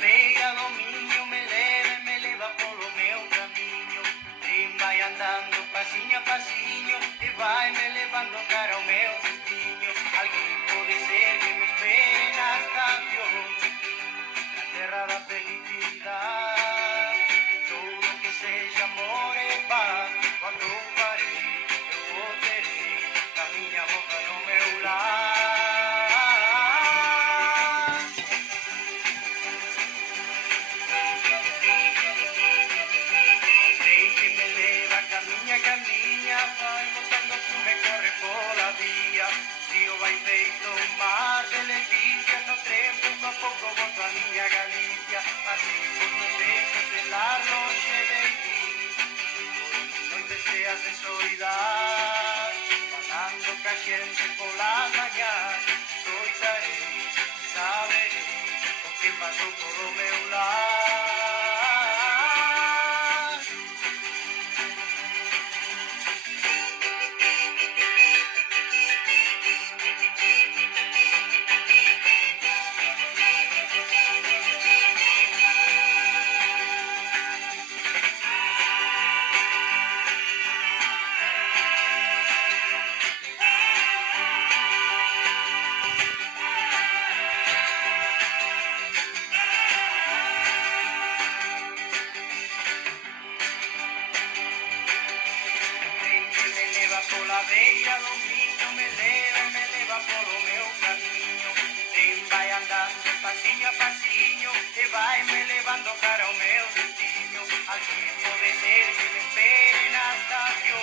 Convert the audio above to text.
beira do Minho me leva polo meu caminho. Trem vai andando passinho a passinho e vai me levando cara ao meu destino. Alguém pode ser que me espere na estación, na terra da felicidade. Tudo que seja amor e paz, quando parei, eu vou terei a minha boca no meu lar. Caminha, vai botando fume, corre pola vía. Río vai feito un mar de leticia, no tren pouco a pouco volto a miña Galicia. Así por non deixo de lar longe de ti, noites cheas de soidade, pasando ca xente polas mañás. Coitarei, saberei o que pasou polo meu lar. Pola beira do Minho me leva polo meu caminho. Trem vai andando passinho a passinho e vai me levando cara ao meu destino. Aqui pode ser que me espere na estación.